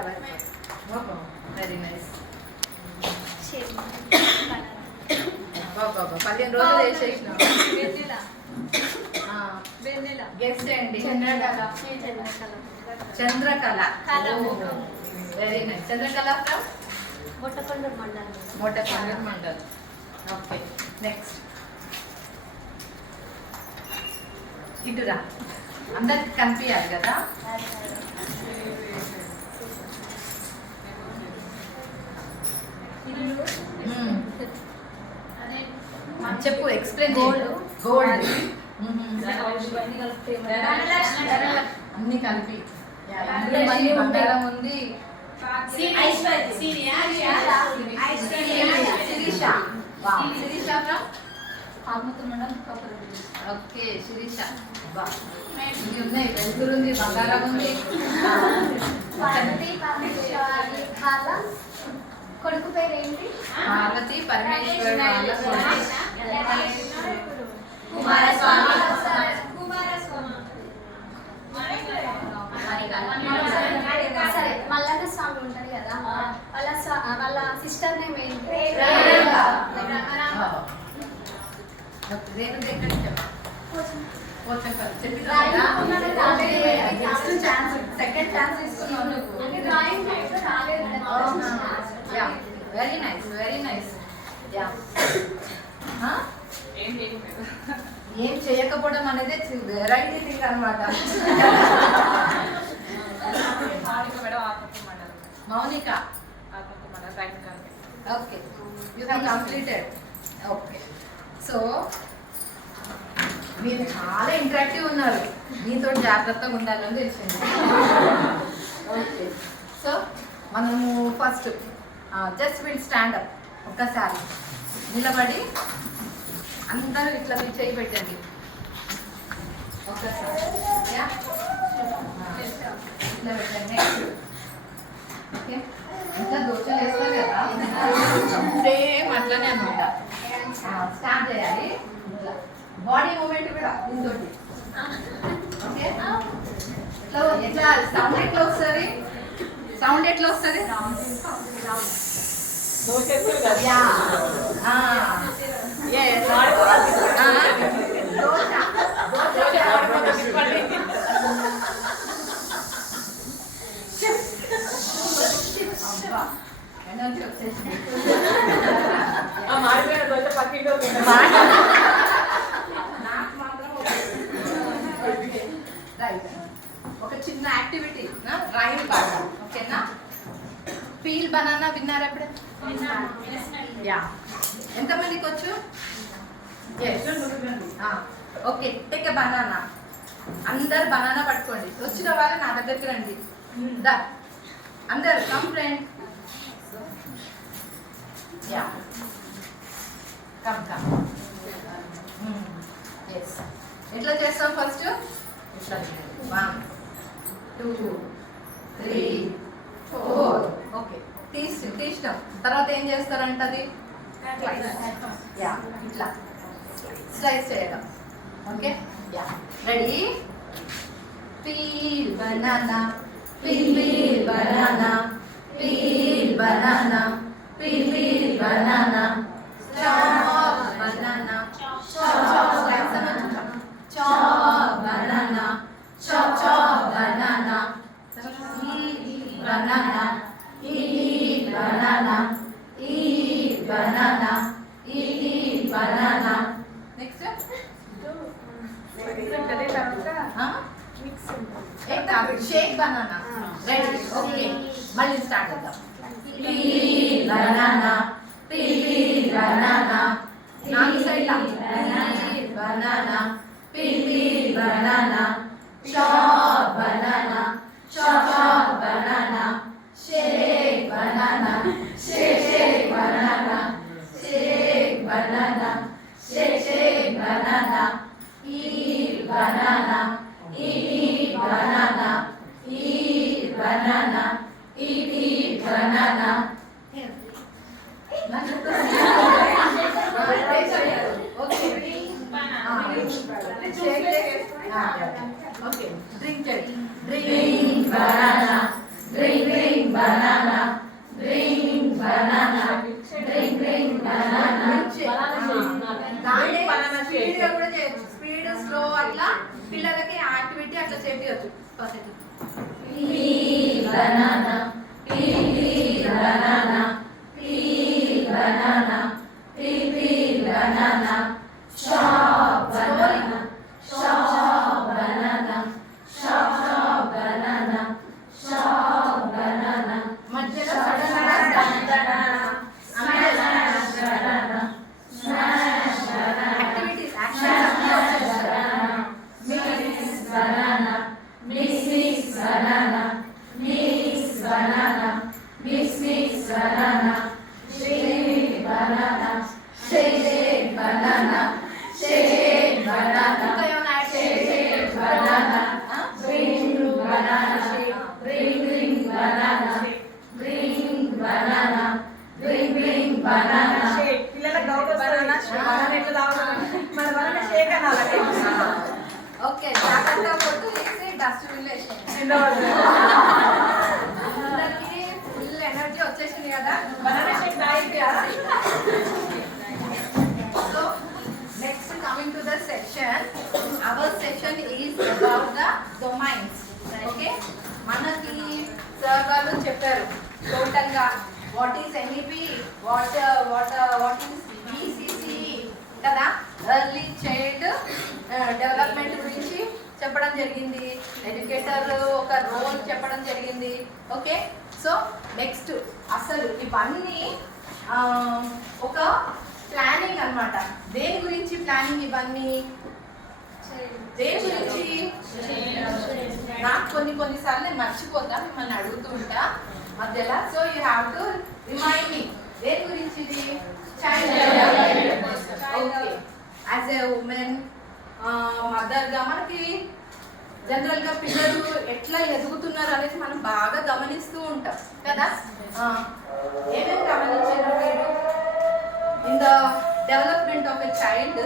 Flower. Very nice. బాబా 15 రోజులు వేసేసిన. Guest చేయండి. Chandrakala. Very nice. Chandrakala from Mottakonduru మండలం. మొట్టకొండూరు మండలం. ఓకే నెక్స్ట్ ఇటురా, అందరికి కనిపించాలి కదా. చెప్పు, ఎక్స్ప్లెయిన్. గోల్డ్ అన్ని కలిపి బంగారం ఉంది. ఓకే శిరీష. ఉన్నాయి, వెలుగురు ఉంది, బంగారం ఉంది. కొడుకు పేరు ఏంటి? పార్వతి పరమేశ్వర. సరే, మల్లన్న స్వామి ఉంటారు కదా, వాళ్ళ సిస్టర్ నేమ్ ఏంటి? సెకండ్ ఛాన్స్ ఇస్తున్నాను. Very nice, very nice. ఏం చేయకపోవడం అనేది వెరైటీ థింగ్ అనమాట. Mounika. Okay, you have completed. Okay, so మీరు చాలా ఇంటరాక్టివ్ ఉన్నారు. మీతో జాగ్రత్తగా ఉండాలని తెలిసింది. ఓకే, సో మనము first just will stand up. ఒక్కసారి నిలబడి అందరూ ఇట్లా మీరు చేయి పెట్టండి. ఒక్కసారి ఇట్లా పెట్టండి. ఓకే, ఇట్లా దోశలు వేస్తారు కదా, సేమ్ అట్లానే అనమాట. స్టార్ట్ చేయాలి. బాడీ మూమెంట్ కూడా దీంతో. ఓకే, ఎట్లా సౌండ్ ఎట్లా వస్తుంది? సౌండ్ ఎట్లా వస్తుంది? ఎనర్జీ వచ్చేసి ఒక చిన్న యాక్టివిటీ, రైమ్ పాట. ఓకేనా? పీల్ బనానా విన్నారా ఎప్పుడు? ఎంతమందికి వచ్చు? Okay, take a banana. అందరు బనానా పట్టుకోండి. వచ్చిన వాళ్ళు నా దగ్గరికి రండి. దా అందరు come friend. Come come. Yes, ఎట్లా చేస్తాం? ఫస్ట్ ఇట్లా 1 2 3 4. ఓకే, తీసినాం. తర్వాత ఏం చేస్తారంట? అది ఇట్లా స్లైస్ చేయడం. Okay, ready? Peel banana, peel banana, peel banana, peel banana, chop banana, chop banana, chop banana, eat banana, eat banana, eat banana, eat banana. Next step. Shake banana. Ready? Okay. Malli start kardam. Peel banana, peel banana. Naani side la. Peel banana. Peel banana, chop banana, chop banana, shake banana, shake banana, shake banana, shake banana, eat banana, eat banana, eat banana, eat banana. Okay, drink it. Drink banana, drink banana. దాన్ని speed గా కూడా చేయొచ్చు, speed slow అట్లా పిల్లలకి activity అట్లా చేపించచ్చు. banana, peel banana, peel banana, peel banana, chop banana, chop banana, chop banana, chop banana, మధ్యలో smash banana, smash banana, smash banana, activities mix banana, mix banana, mix banana, mix banana, shake banana, shake banana, shake banana, shake banana, bring banana, bring banana, bring banana, bring banana. పిల్లలకు doubt వస్తుందన్నా banana ఎట్లా తాగుతారు మన banana Sheikh అనాలి okay జాగ్రత్తగా కొట్టు వేసి dustbin లో అందరికి ఫుల్ ఎనర్జీ వచ్చేసింది కదా. బనానా షేక్ తాగిపోయారా so next coming to the session, our session is about the domains. Okay, మనకి సార్ వాళ్ళు చెప్పారు టోటల్ గా what is NEP, what is BCC కదా, ఎర్లీ చైల్డ్ డెవలప్మెంట్ గురించి చెప్పడం జరిగింది. ఎడ్యుకేటర్ ఒక రోల్ చెప్పడం జరిగింది. ఓకే, సో నెక్స్ట్ అసలు ఇవన్నీ ఒక ప్లానింగ్ అన్నమాట. దేని గురించి ప్లానింగ్ ఇవన్నీ? దేని గురించి? నాకు కొన్నిసార్లు నేను మర్చిపోతా, మిమ్మల్ని అడుగుతూ ఉంటా మధ్యలో. So you have to remind me. దేని గురించి ఇది? Child development. Okay, as a women మదర్గా మనకి జనరల్గా పిల్లలు ఎట్లా ఎదుగుతున్నారు అనేది మనం బాగా గమనిస్తూ ఉంటాం కదా. ఏమేమి గమనించారు మీరు in the development of a child?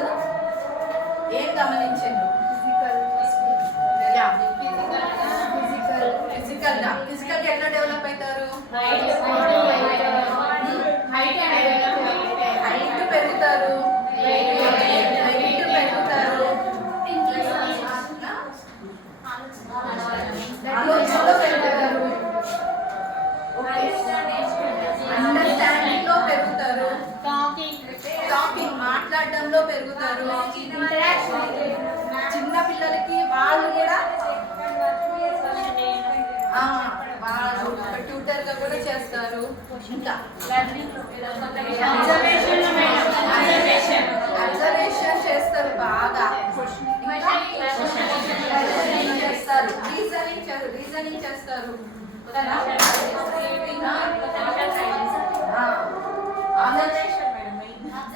ఏం గమనించారు? ఫిజికల్ గా ఎట్లా డెవలప్ అవుతారు? హైట్ పెరుగుతారు, వెయిట్ పెరుగుతారు, ఆలోచనలో పెరుగుతారు, అండర్స్టాండింగ్ లో పెరుగుతారు, టాకింగ్ మాట్లాడడంలో పెరుగుతారు. చిన్న పిల్లలకి వాళ్ళు కూడా వాళ్ళు ఒక ట్యూటర్ గా కూడా చేస్తారు. ఇంకా అబ్జర్వేషన్ చేస్తారు బాగా, చేస్తారు, రీజనింగ్ చేస్తారు కదా.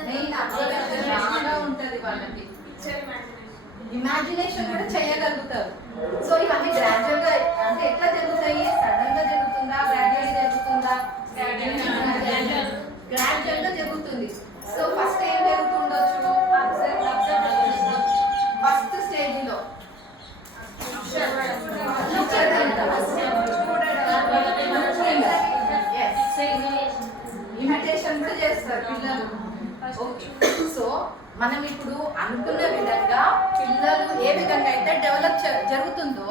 మెయిన్ అబ్జర్వేషన్ బాగా ఉంటుంది వాళ్ళకి. ఇమాజినేషన్ కూడా చేయగలుగుతారు. సో ఇవన్నీ గ్రాడ్యువల్ గా అంటే ఎట్లా జరుగుతాయి? సడన్ గా జరుగుతుందా, గ్రాడ్యువల్ జరుగుతుందా? గ్రాడ్యువల్ గా జరుగుతుంది. సో ఫస్ట్ ఏం జరుగుతుండొచ్చు? ఫస్ట్ స్టేజ్ లో ఇమిటేషన్ కూడా చేస్తారు పిల్లలు. సో మనం ఇప్పుడు అనుకున్న విధంగా పిల్లలు ఏ విధంగా అయితే డెవలప్ జరుగుతుందో,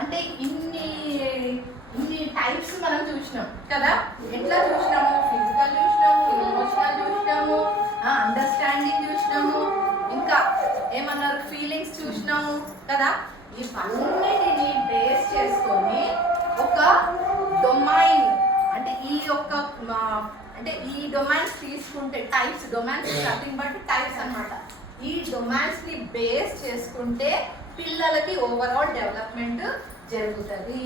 అంటే ఇన్ని టైప్స్ మనం చూసినాం కదా. ఎట్లా చూసినాము? ఫిజికల్ చూసినాము, ఎమోషనల్ చూసినాము, అండర్స్టాండింగ్ చూసినాము, ఇంకా ఏమన్నారు ఫీలింగ్స్ చూసినాము కదా. ఇవన్నిటిని బేస్ చేసుకొని ఒక డొమైన్, అంటే ఈ డొమైన్స్ తీసుకుంటే types, domains nothing but types అన్నమాట. ఈ డొమైన్స్ ని బేస్ చేసుకుంటే పిల్లలకి ఓవరాల్ డెవలప్మెంట్ జరుగుతుంది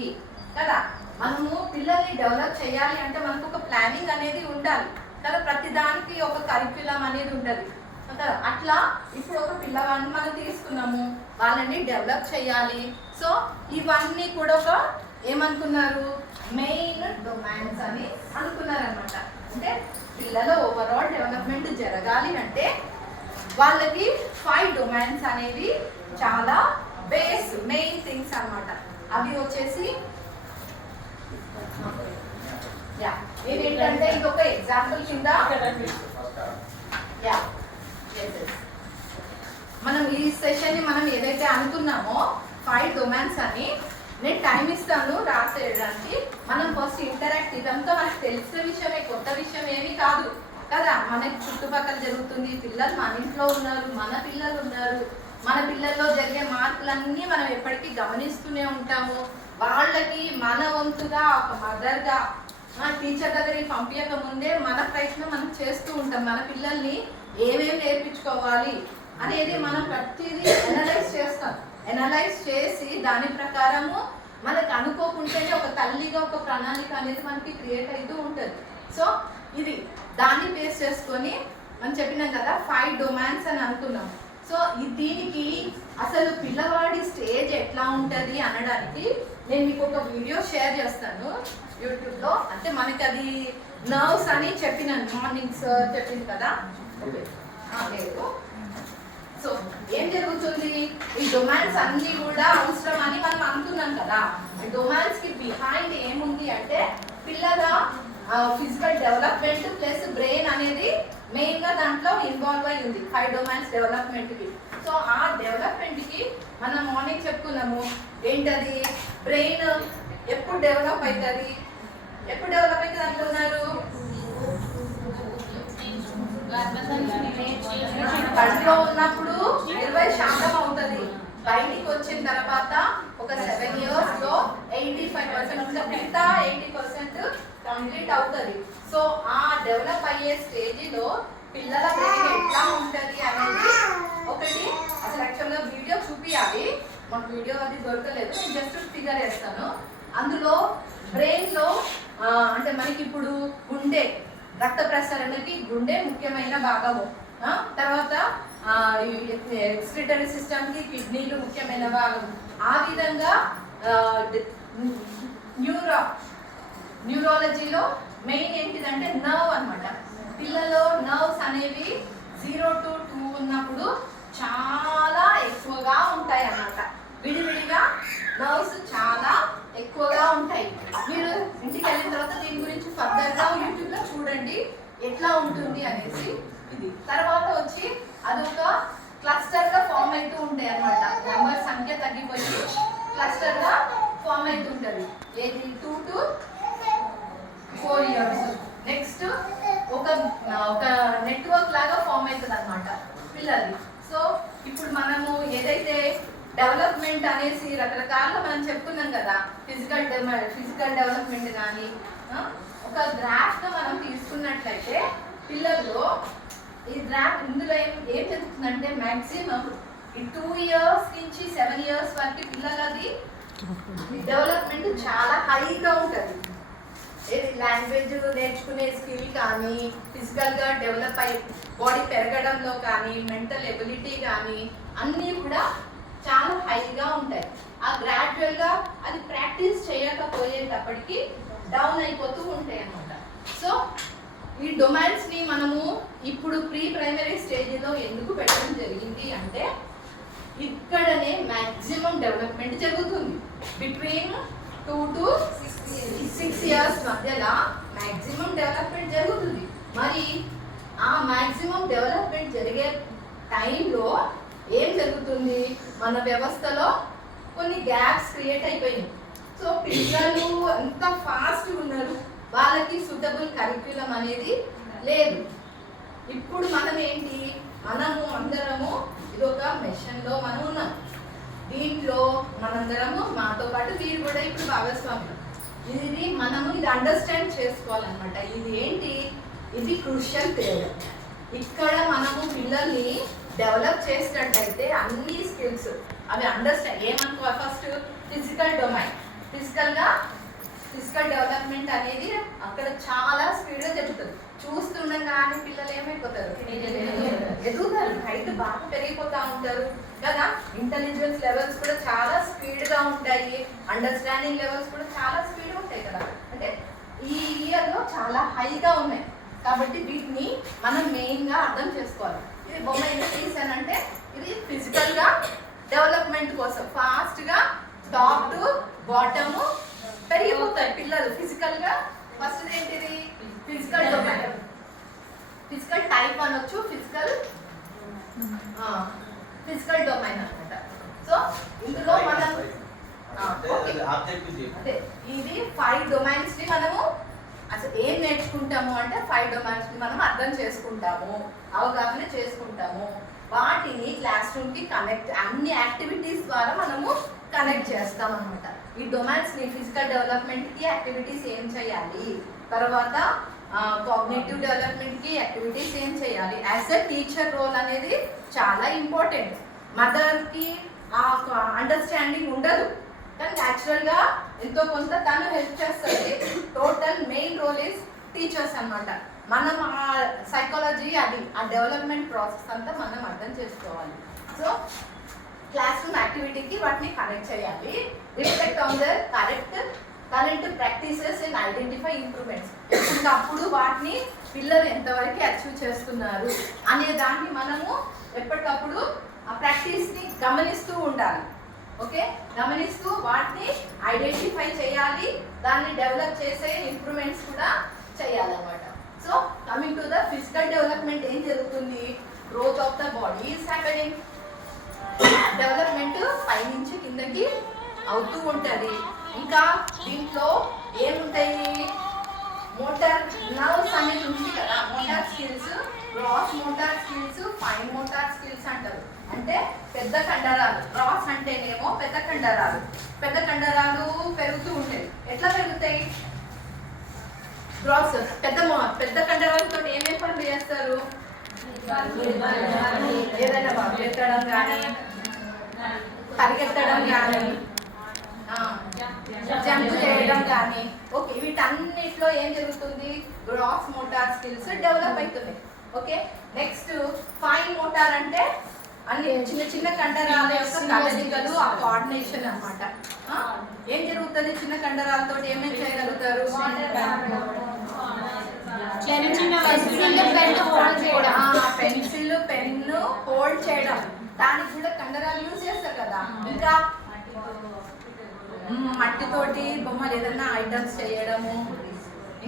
కదా. మనము పిల్లల్ని డెవలప్ చేయాలి అంటే మనకు ఒక ప్లానింగ్ అనేది ఉండాలి కదా. ప్రతి దానికి ఒక కరిక్యులం అనేది ఉంటుంది కదా. అట్లా ఇప్పుడు ఒక పిల్లవాడిని మనం తీసుకున్నాము, వాళ్ళని డెవలప్ చేయాలి. సో ఇవన్నీ కూడా ఒక ఏమనుకున్నారు? మెయిన్ డొమైన్స్ అని అనుకున్నారు అనమాట. అంటే పిల్లల ఓవరాల్ డెవలప్మెంట్ జరగాలి అంటే వాళ్ళకి 5 డొమైన్స్ అనేవి చాలా బేస్ మెయిన్ థింగ్స్ అన్నమాట. అవి వచ్చేసి ఏంటంటే ఇది ఒక ఎగ్జాంపుల్ కింద యా మనం ఈ సెషన్ ని మనం ఏదైతే అనుకున్నామో 5 డొమైన్స్ అని నేను టైం ఇస్తాను రాసేయడానికి. మనం ఫస్ట్ ఇంటరాక్ట్, ఇదంతా మనకు తెలిసిన విషయమే, కొత్త విషయం ఏమీ కాదు కదా. మనకి చుట్టుపక్కల జరుగుతుంది, పిల్లలు మన ఇంట్లో ఉన్నారు, మన పిల్లలు ఉన్నారు, మన పిల్లల్లో జరిగే మార్పులన్నీ మనం ఎప్పటికీ గమనిస్తూనే ఉంటాము. వాళ్ళకి మన వంతుగా ఒక మదర్గా టీచర్ దగ్గరికి పంపించక ముందే మన ప్రయత్నం మనం చేస్తూ ఉంటాం. మన పిల్లల్ని ఏమేమి నేర్పించుకోవాలి అనేది మనం ప్రతిదీ ఎనలైజ్ చేస్తాం. ఎనలైజ్ చేసి దాని ప్రకారము మనకు అనుకోకుండానే ఒక తల్లిగా ఒక ప్రణాళిక అనేది మనకి క్రియేట్ అవుతూ ఉంటుంది. సో ఇది దాన్ని బేస్ చేసుకొని మనం చెప్పినాం కదా 5 డొమైన్స్ అని అనుకున్నాం. సో దీనికి అసలు పిల్లవాడి స్టేజ్ ఎట్లా ఉంటుంది అనడానికి నేను మీకు ఒక వీడియో షేర్ చేస్తాను యూట్యూబ్లో. అంటే మనకి అది నర్వ్స్ అని చెప్పినాను, మార్నింగ్ సార్ చెప్పింది కదా. లేదు, సో ఏం జరుగుతుంది, ఈ డొమైన్స్ అన్ని కూడా అవసరం అని మనం అనుకున్నాం కదా. ఈ డొమైన్స్ కి బిహైండ్ ఏముంది అంటే పిల్లల ఫిజికల్ డెవలప్మెంట్ ప్లస్ బ్రెయిన్ అనేది మెయిన్ గా దాంట్లో ఇన్వాల్వ్ అయి ఉంది 5 డొమైన్స్ డెవలప్మెంట్ కి. సో ఆ డెవలప్మెంట్ కి మనం మార్నింగ్ చెప్పుకున్నాము ఏంటది, బ్రెయిన్ ఎప్పుడు డెవలప్ అవుతుంది, ఎప్పుడు డెవలప్ అవుతుంది అంటున్నారు, కడుపులో ఉన్నప్పుడు 20% అవుతుంది. బయటికి వచ్చిన తర్వాత ఒక 7 years లో 85% మిగతా 80% కంప్లీట్ అవుతుంది. సో ఆ డెవలప్ అయ్యే స్టేజ్ లో పిల్లల బ్రెయిన్ ఎట్లా ఉంటుంది అనేది ఒకటి అసలు యాక్చువల్గా వీడియో చూపించాలి, మాకు వీడియో అది దొరకలేదు, నేను జస్ట్ ఫిగర్ వేస్తాను. అందులో బ్రెయిన్ లో అంటే మనకి ఇప్పుడు గుండె రక్త ప్రసరణకి గుండె ముఖ్యమైన భాగము, తర్వాత ఎక్స్క్రిటరీ సిస్టమ్ కి కిడ్నీలు ముఖ్యమైన భాగం. ఆ విధంగా న్యూరాలజీలో మెయిన్ ఏంటిదంటే నర్వ్ అన్నమాట. పిల్లలో నర్వ్స్ అనేవి 0 to 2 ఉన్నప్పుడు చాలా ఎక్కువగా ఉంటాయి అన్నమాట. విడివిడిగా నర్వ్స్ చాలా ఎక్కువగా ఉంటాయి. మీరు ఇంటికి వెళ్ళిన తర్వాత దీని గురించి ఫర్దర్గా యూట్యూబ్లో చూడండి ఎట్లా ఉంటుంది అనేసి. ఇది తర్వాత వచ్చి అదొక క్లస్టర్ గా ఫామ్ అవుతూ ఉంటాయి అన్నమాట. నెంబర్ సంఖ్య తగ్గిపోయి క్లస్టర్ గా ఫామ్ అవుతుంటది. ఏది 2 to 4 years. నెక్స్ట్ ఒక నెట్వర్క్ లాగా ఫామ్ అవుతుంది అన్నమాట పిల్లలు. సో ఇప్పుడు మనము ఏదైతే డెవలప్మెంట్ అనేసి రకరకాలుగా మనం చెప్పుకున్నాం కదా, ఫిజికల్ డెవలప్మెంట్ కానీ ఒక గ్రాఫ్ గా మనం తీసుకున్నట్లయితే పిల్లల్లో ఈ గ్రాఫ్ ఇందులో ఏం జరుగుతుందంటే మ్యాక్సిమం ఈ 2 years నుంచి 7 years వరకు పిల్లలది డెవలప్మెంట్ చాలా హైగా ఉంటుంది. ఏది లాంగ్వేజ్ నేర్చుకునే స్కిల్ కానీ, ఫిజికల్గా డెవలప్ అయ్యి బాడీ పెరగడంలో కానీ, మెంటల్ ఎబిలిటీ కానీ అన్నీ కూడా చాలా హైగా ఉంటాయి. ఆ గ్రాడ్యువల్గా అది ప్రాక్టీస్ చేయకపోయేటప్పటికి డౌన్ అయిపోతూ ఉంటాయి అన్నమాట. సో ఈ డొమైన్స్ని మనము ఇప్పుడు ప్రీ ప్రైమరీ స్టేజ్లో ఎందుకు పెట్టడం జరిగింది అంటే ఇక్కడనే మ్యాక్సిమం డెవలప్మెంట్ జరుగుతుంది. బిట్వీన్ 2 to 6 years మధ్యలో మ్యాక్సిమం డెవలప్మెంట్ జరుగుతుంది. మరి ఆ మ్యాక్సిమం డెవలప్మెంట్ జరిగే టైంలో ఏం జరుగుతుంది, మన వ్యవస్థలో కొన్ని గ్యాప్స్ క్రియేట్ అయిపోయినాయి. సో పిల్లలు అంత ఫాస్ట్గా ఉన్నారు, వాళ్ళకి సూటబుల్ కరిక్యులం అనేది లేదు. ఇప్పుడు మనం ఏంటి, మనము అందరము ఇది ఒక మెషన్లో మనం ఉన్నాం. దీంట్లో మనందరము మాతో పాటు వీరు కూడా ఇప్పుడు భాగస్వాములు. ఇది మనము ఇది అండర్స్టాండ్ చేసుకోవాలన్నమాట. ఇది ఏంటి, ఇది క్రూషియల్ పీరియడ్. ఇక్కడ మనము పిల్లల్ని డెవలప్ చేసినట్టయితే అన్ని స్కిల్స్ అవి అండర్స్టాండ్ ఏమనుకో. First physical domain, physical development అనేది అక్కడ చాలా స్పీడ్గా జరుగుతుంది. చూస్తుండగానే పిల్లలు ఏమైపోతారు, ఎదుగుతారు, హైట్ బాగా పెరిగిపోతూ ఉంటారు కదా. ఇంటెలిజెన్స్ లెవెల్స్ కూడా చాలా స్పీడ్గా ఉంటాయి, అండర్స్టాండింగ్ లెవెల్స్ కూడా చాలా స్పీడ్గా ఉంటాయి కదా. అంటే ఈ ఇయర్లో చాలా హైగా ఉన్నాయి. కాబట్టి వీటిని మనం మెయిన్గా అర్థం చేసుకోవాలి. ఇది బొమ్మ ఎందుకు తీసానంటే ఇది ఫిజికల్గా డెవలప్మెంట్ కోసం ఫాస్ట్గా టాప్ టు బాటమ్ పెరిగిపోతాయి పిల్లలు ఫిజికల్గా. ఫస్ట్ ఏంటిది ఫిజికల్ డొమైన్, ఫిజికల్ టైప్ అనొచ్చు, ఫిజికల్ డొమైన్ అనమాట. సో ఇందులో మనం అదే ఇది 5 డొమైన్స్ ని మనము అసలు ఏం నేర్చుకుంటాము అంటే 5 డొమైన్స్ ని మనం అర్థం చేసుకుంటాము, అవగాహన చేసుకుంటాము. వాటిని క్లాస్ రూమ్ కి కనెక్ట్, అన్ని యాక్టివిటీస్ ద్వారా మనము కనెక్ట్ చేస్తాం అనమాట. ఈ డొమైన్స్ ని ఫిజికల్ డెవలప్మెంట్ కి యాక్టివిటీస్ ఏం చేయాలి, తర్వాత కాగ్నిటివ్ డెవలప్మెంట్ కి యాక్టివిటీస్ ఏం చేయాలి, యాజ్ అ టీచర్ రోల్ అనేది చాలా ఇంపార్టెంట్. మదర్ కి ఆ అండర్స్టాండింగ్ ఉండదు, కానీ న్యాచురల్ గా ఎంతో కొంత తను హెల్ప్ చేస్తుంది. Total main role is teachers అన్నమాట. మనం ఆ సైకాలజీ, అది ఆ డెవలప్మెంట్ ప్రాసెస్ అంతా మనం అర్థం చేసుకోవాలి. సో క్లాస్ రూమ్ యాక్టివిటీకి వాటిని కనెక్ట్ చేయాలి. Reflect on the current practices and identify improvements. ఎప్పటికప్పుడు వాటిని పిల్లలు ఎంతవరకు అచీవ్ చేస్తున్నారు అనే దాన్ని మనము ఎప్పటికప్పుడు ఆ ప్రాక్టీస్ని గమనిస్తూ ఉండాలి. ఓకే, గమనిస్తూ వాటిని ఐడెంటిఫై చేయాలి, దాన్ని డెవలప్ చేసే ఇంప్రూవ్మెంట్స్ కూడా చేయాలన్నమాట. So coming to the physical development ఏం జరుగుతుంది, growth of the body is happening. Development పైనుంచి కిందకి అవుతూ ఉంటుంది. ఇంకా దీంట్లో ఏముంటాయి, మోటార్ నర్వ్స్ అనేది ఉంది కదా, motor skills, gross motor skills, fine motor skills అంటారు. అంటే పెద్ద కండరాలు, గ్రాస్ అంటేనేమో పెద్ద కండరాలు, పెద్ద కండరాలు పెరుగుతూ ఉంటాయి. ఎట్లా పెరుగుతాయి, గ్రాస్ పెద్ద కండరాలతో ఏమేమి పనులు చేస్తారు, ఏదైనా ఎత్తడం కానీ, పరిగెత్తడం కానీ, జంప్ చేయడం కానీ. ఓకే, వీటన్నిటిలో ఏం జరుగుతుంది, గ్రాస్ మోటార్ స్కిల్స్ డెవలప్ అవుతుంది. ఓకే, నెక్స్ట్ ఫైన్ మోటార్ అంటే అన్ని చిన్న చిన్న కండరాల యొక్క కదలికలు, ఆ కోఆర్డినేషన్ అన్నమాట. ఏం జరుగుతుంది, చిన్న కండరాలతో ఏమేమి చేయగలుగుతారు, పెన్సిల్ పెన్ను హోల్డ్ చేయడం, దానికి కూడా కండరాలు యూజ్ చేస్తారు కదా. ఇంకా మట్టితోటి బొమ్మలు ఏదైనా ఐటమ్స్ చేయడము,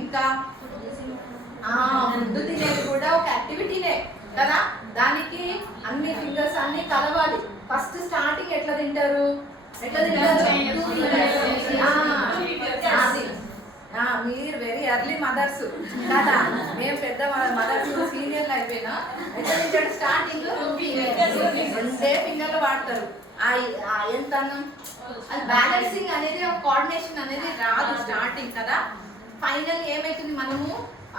ఇంకా ఫుడ్ తినేది కూడా ఒక యాక్టివిటీనే కదా. దానికి అన్ని ఫింగర్స్ అన్ని కలవాలి. ఫస్ట్ స్టార్టింగ్ ఎట్లా తింటారు, మీరు వెరీ ఎర్లీ మదర్స్ కదా, మేము పెద్ద మదర్స్ సీనియర్లు అయిపోయినా. ఎట్లా తింటాడు, స్టార్టింగ్ రెండే ఫింగర్లు వాడతారు. ఎంత బ్యాలెన్సింగ్ అనేది, కోఆర్డినేషన్ అనేది రాదు స్టార్టింగ్ కదా. ఫైనల్ ఏమైతుంది, మనము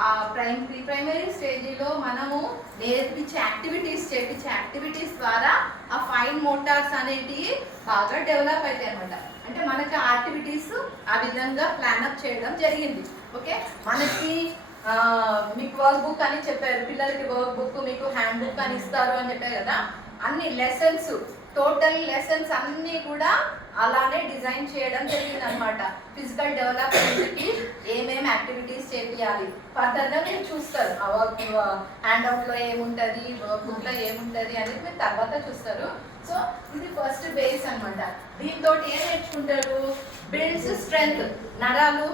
ఆ ప్రైమరీ స్టేజ్లో మనము నేర్పించే యాక్టివిటీస్ ద్వారా ఆ ఫైన్ మోటార్స్ అనేటివి బాగా డెవలప్ అవుతాయి అనమాట. అంటే మనకి ఆ యాక్టివిటీస్ ఆ విధంగా ప్లాన్అప్ చేయడం జరిగింది. ఓకే, మనకి మీకు వర్క్ బుక్ అని చెప్పారు, పిల్లలకి వర్క్ బుక్, మీకు హ్యాండ్ బుక్ అని ఇస్తారు అని చెప్పారు కదా. అన్ని లెసన్స్, టోటల్ లెసన్స్ అన్నీ కూడా అలానే డిజైన్ చేయడం జరిగింది అనమాట. ఫిజికల్ డెవలప్మెంట్కి ఏమేమి యాక్టివిటీస్ చేయాలి ఫర్దర్గా మీరు చూస్తారు. ఆ వర్క్ హ్యాండ్అవుట్లో ఏముంటుంది, వర్క్ బుక్లో ఏముంటుంది అనేది మీరు తర్వాత చూస్తారు. సో ఇది ఫస్ట్ బేస్ అనమాట. దీంతో ఏం నేర్చుకుంటారు, బిల్డ్స్ స్ట్రెంగ్త్, నరాలు,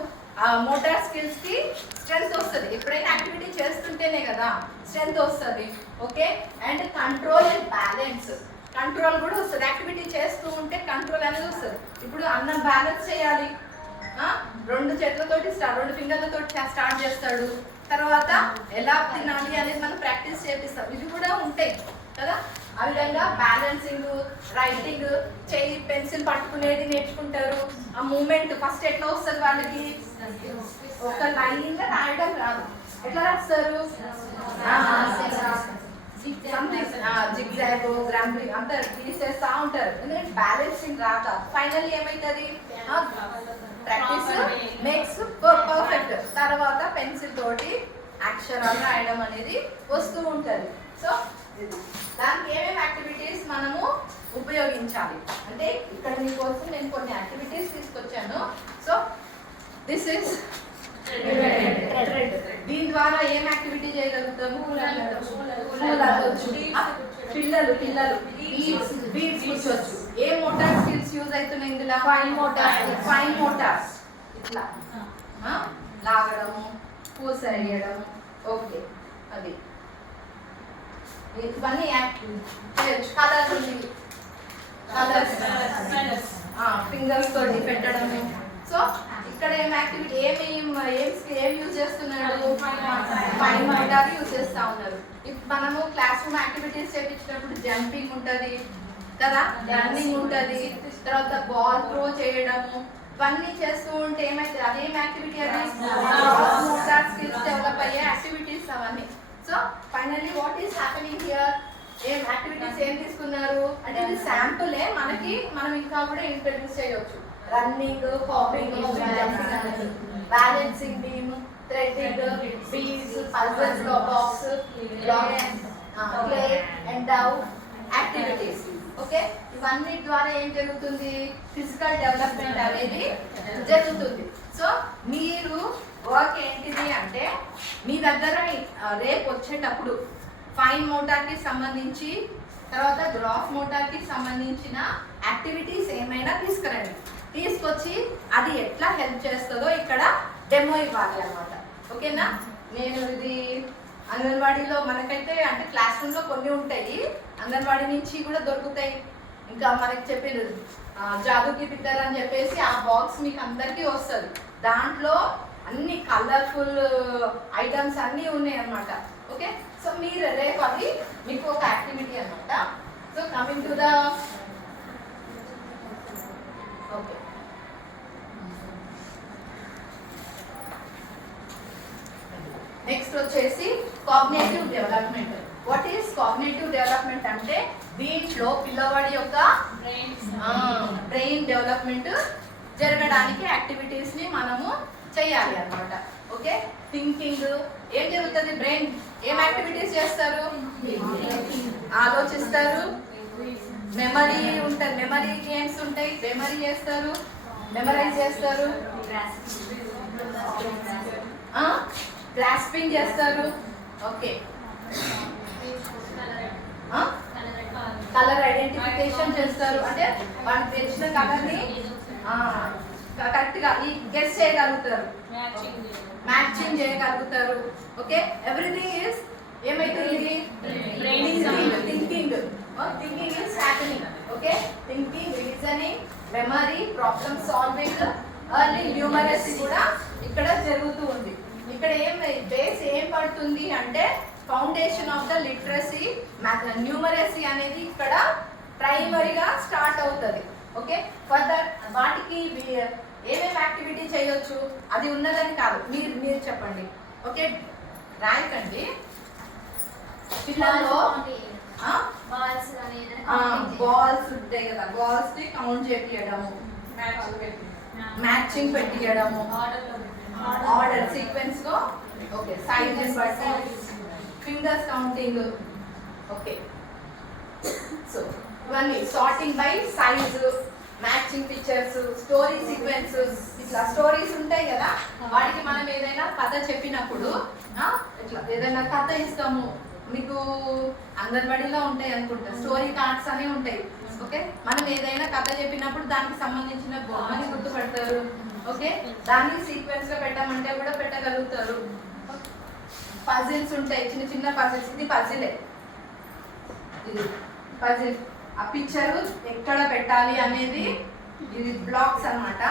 మోటార్ స్కిల్స్కి స్ట్రెంగ్త్ వస్తుంది. ఎప్పుడైనా యాక్టివిటీ చేస్తుంటేనే కదా స్ట్రెంగ్త్ వస్తుంది. Okay, and control and balance, control కూడా వస్తుంది. యాక్టివిటీ చేస్తూ ఉంటే కంట్రోల్ అనేది వస్తుంది. ఇప్పుడు అన్నం బ్యాలెన్స్ చేయాలి, 2 చేతులతోటి 2 ఫింగర్లతో స్టార్ట్ చేస్తాడు. తర్వాత ఎలా తినాలి అనేది మనం ప్రాక్టీస్ చేపిస్తాం. ఇవి కూడా ఉంటాయి కదా. ఆ విధంగా బ్యాలెన్సింగ్, రైటింగ్, చెయ్యి పెన్సిల్ పట్టుకునేది నేర్చుకుంటారు. ఆ మూమెంట్ ఫస్ట్ ఎట్లా వస్తుంది వాళ్ళకి, ఒక లైన్గా రాయడం రాదు, ఎట్లా రాస్తారు, జిగ్జాగ్, గ్రాంబ్లింగ్ అంతా తీసేస్తా ఉంటారు. ఎందుకంటే బ్యాలెన్సింగ్ రాక ఫైనల్లీ ఏమవుతుంది, ప్రాక్టీస్ మేక్స్ పర్ఫెక్ట్. తర్వాత పెన్సిల్ తోటి అక్షరాలు రాయడం అనేది వస్తూ ఉంటుంది. సో దానికి ఏమేమి యాక్టివిటీస్ మనము ఉపయోగించాలి అంటే, ఇక్కడ మీకోసం నేను కొన్ని యాక్టివిటీస్ తీసుకొచ్చాను. So this is thread. దీని ద్వారా ఏం యాక్టివిటీ చేయగలుగుతాము, పిల్లలు బీడ్స్ కూర్చోవచ్చు. ఏ మోటార్ స్కిల్స్ యూజ్ అవుతున్నాయి ఇందులో, ఫైన్ మోటార్స్. ఇట్లా లాగడము, పూస వేయడం. ఓకే, అది ఇవన్నీ కలర్స్ ఉంది, కలర్స్ ఫింగర్స్ తోటి పెట్టడము. సో ఇక్కడ ఏం యాక్టివిటీ ఏం యూజ్ చేస్తున్నాడు, ఫైన్ మోటార్ యూజ్ చేస్తా ఉన్నారు. ఇప్పుడు మనము క్లాస్ రూమ్ యాక్టివిటీస్ చేయించినప్పుడు జంపింగ్ ఉంటుంది కదా, రన్నింగ్ ఉంటుంది, తర్వాత బాల్ త్రో చేయడము, ఇవన్నీ చేస్తూ ఉంటే ఏమైతే అదేం యాక్టివిటీ, అది మోటార్ స్కిల్స్ డెవలప్ అయ్యే యాక్టివిటీస్ అవన్నీ. So finally what is happening here, ఏం యాక్టివిటీస్ ఏం తీసుకున్నారు అంటే ఇది శాంపులే, మనం ఇంకా కూడా ఇంట్రడ్యూస్ చేయవచ్చు. Running, hopping, balancing beam, threading, beads, puzzles, box, play and dough activities. Okay, ఇవన్నీ ద్వారా ఏం జరుగుతుంది, ఫిజికల్ డెవలప్మెంట్ అనేది జరుగుతుంది. సో మీరు వర్క్ ఏంటిది అంటే మీ దగ్గర రేపు వచ్చేటప్పుడు ఫైన్ మోటార్కి సంబంధించి తర్వాత గ్రాఫ్ మోటార్కి సంబంధించిన యాక్టివిటీస్ ఏమైనా తీసుకురండి. తీసుకొచ్చి అది ఎట్లా హెల్ప్ చేస్తుందో ఇక్కడ డెమో ఇవ్వాలి అన్నమాట. ఓకేనా, నేను ఇది అంగన్వాడీలో మనకైతే అంటే క్లాస్ రూమ్లో కొన్ని ఉంటాయి, అంగన్వాడీ నుంచి కూడా దొరుకుతాయి. ఇంకా మనకి చెప్పారు జాదుకి పిత్తర్ అని చెప్పేసి ఆ బాక్స్ మీకు అందరికీ వస్తుంది. దాంట్లో అన్ని కలర్ఫుల్ ఐటమ్స్ అన్నీ ఉన్నాయి అన్నమాట. ఓకే, సో మీరు రేపు అది మీకు ఒక యాక్టివిటీ అన్నమాట. So coming to the okay, next వచ్చేసి cognitive development. What is cognitive development అంటే దీంట్లో పిల్లవాడి యొక్క బ్రెయిన్ డెవలప్మెంట్ జరగడానికి యాక్టివిటీస్ ని మనము చేయాలి అన్నమాట. ఓకే, థింకింగ్ ఏం జరుగుతుంది, బ్రెయిన్ ఏం యాక్టివిటీస్ చేస్తారు, ఆలోచిస్తారు, మెమరీ ఉంటుంది, మెమరీ గేమ్స్ ఉంటాయి, మెమరీ చేస్తారు, మెమరైజ్ చేస్తారు, గ్రాస్పింగ్ చేస్తారు. ఓకే, కలర్ ఐడెంటిఫికేషన్ చేస్తారు, అంటే వాళ్ళకి తెలిసిన కలర్ని కరెక్ట్గా గెస్ చేయగలుగుతారు, మ్యాచింగ్ చేయగలుగుతారు. ఓకే, ఎవ్రీథింగ్ ఈస్ ఏమైతుంది, thinking is happening. Okay, thinking, reasoning, memory, problem solving, early numeracy కూడా ఇక్కడ జరుగుతూ ఉంది. ఇక్కడ బేస్ ఏం పడుతుంది అంటే foundation of the literacy, numeracy అనేది ఇక్కడ ప్రైమరీగా స్టార్ట్ అవుతుంది. ఓకే, ఫర్దర్ వాటికి ఏమేమి యాక్టివిటీ చేయొచ్చు అది ఉన్నదని కాదు, మీరు చెప్పండి. ఓకే, రాయకండి పిల్లల్లో బాల్స్ ఉంటాయి కదా, బాల్స్ ని కౌంట్ చేపియడము, మ్యాచింగ్ పెట్టియడము, ఆర్డర్ సీక్వెన్స్ లో. ఓకే, సైజెస్ బట్టి ఫింగర్స్ కౌంటింగ్. ఓకే, సో ఇవన్నీ sorting by size, matching pictures, story sequence. ఇట్లా స్టోరీస్ ఉంటాయి కదా, వాటికి మనం ఏదైనా కథ చెప్పినప్పుడు ఇట్లా ఏదైనా కథ ఇస్తాము, మీకు అంగన్వాడీలో ఉంటాయి అనుకుంటా, స్టోరీ కార్డ్స్ అనేవి ఉంటాయి. ఓకే, మనం ఏదైనా కథ చెప్పినప్పుడు దానికి సంబంధించిన బొమ్మని గుర్తుపెడతారు. ఓకే, దాన్ని సీక్వెన్స్ లో పెట్టామంటే కూడా పెట్టగలుగుతారు. పజిల్స్ ఉంటాయి, చిన్న చిన్న పజిల్స్. ఇది పజిలే, ఇది పజిల్. ఆ పిక్చర్ ఎక్కడ పెట్టాలి అనేది ఇది బ్లాక్స్ అన్నమాట.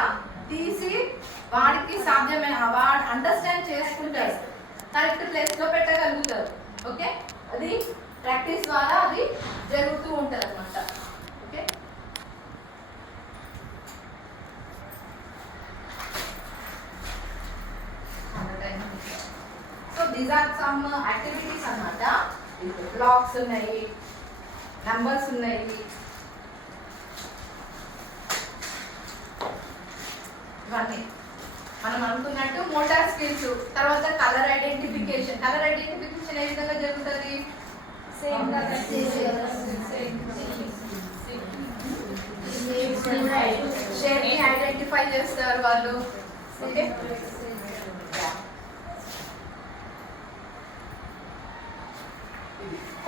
తీసి వాడికి సాధ్యమైన వాడు అండర్స్టాండ్ చేసుకుంటారు, కరెక్ట్ ప్లేస్ లో పెట్టగలుగుతారు. ఓకే, అది ప్రాక్టీస్ ద్వారా అది జరుగుతూ ఉంటుంది అన్నమాట. Okay, so these are some activities అన్నమాట. బ్లాక్స్ ఉన్నాయి, నంబర్స్ ఉన్నాయి. ఇవన్నీ మనం అనుకున్నట్టు మోటార్ స్కిల్స్. తర్వాత కలర్ ఐడెంటిఫికేషన్. కలర్ ఐడెంటిఫికేషన్ ఏ విధంగా జరుగుతుంది, షేప్ ని ఐడెంటిఫై చేస్తారు వాళ్ళు. ఓకే,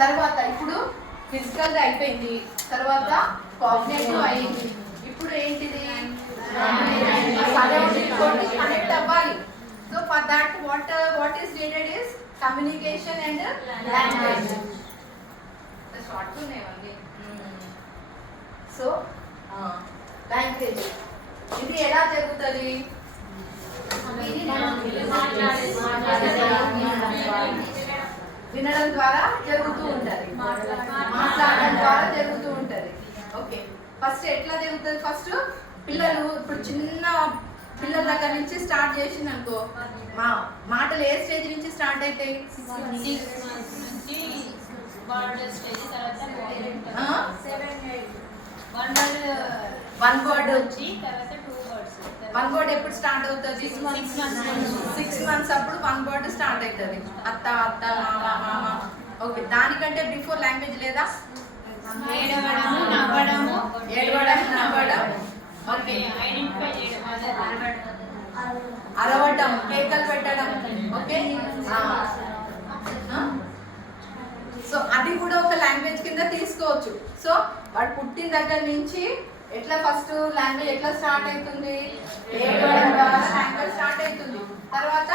తర్వాత ఇప్పుడు ఫిజికల్ అయిపోయింది, తర్వాత కాగ్నిటివ్ అయింది. ఇప్పుడు ఏంటిది, కనెక్ట్ అవ్వాలి. So for that what is needed is communication and language. The short name only. So language ఇది ఎలా జరుగుతుంది? వినడం ద్వారా జరుగుతూ ఉంటది, మాట్లాడడం ద్వారా జరుగుతూ ఉంటది. ఓకే, ఫస్ట్ ఎట్లా జరుగుతుంది? ఫస్ట్ పిల్లలు ఇప్పుడు చిన్న పిల్లల దగ్గర నుంచి స్టార్ట్ చేసింది అనుకో, మాటలు ఏ స్టేజ్ నుంచి స్టార్ట్ అవుతాయి? వన్ వర్డ్ వచ్చి వన్ వర్డ్ ఎప్పుడు స్టార్ట్ అవుతుంది? 6 months అప్పుడు వన్ వర్డ్ స్టార్ట్ అవుతుంది. అత్త అత్త మామ మామ. ఓకే, దానికంటే బిఫోర్ లాంగ్వేజ్ లేదా? ఏడవడం నవ్వడం, ఓకే, అరవటం, కేకలు పెట్టడం. ఓకే, సో అది కూడా ఒక లాంగ్వేజ్ కింద తీసుకోవచ్చు. సో వాడు పుట్టిన దగ్గర నుంచి ఎట్లా ఫస్ట్ లాంగ్వేజ్ ఎట్లా స్టార్ట్ అవుతుంది? ఏడవడం ద్వారా లాంగ్వేజ్ స్టార్ట్ అవుతుంది. తర్వాత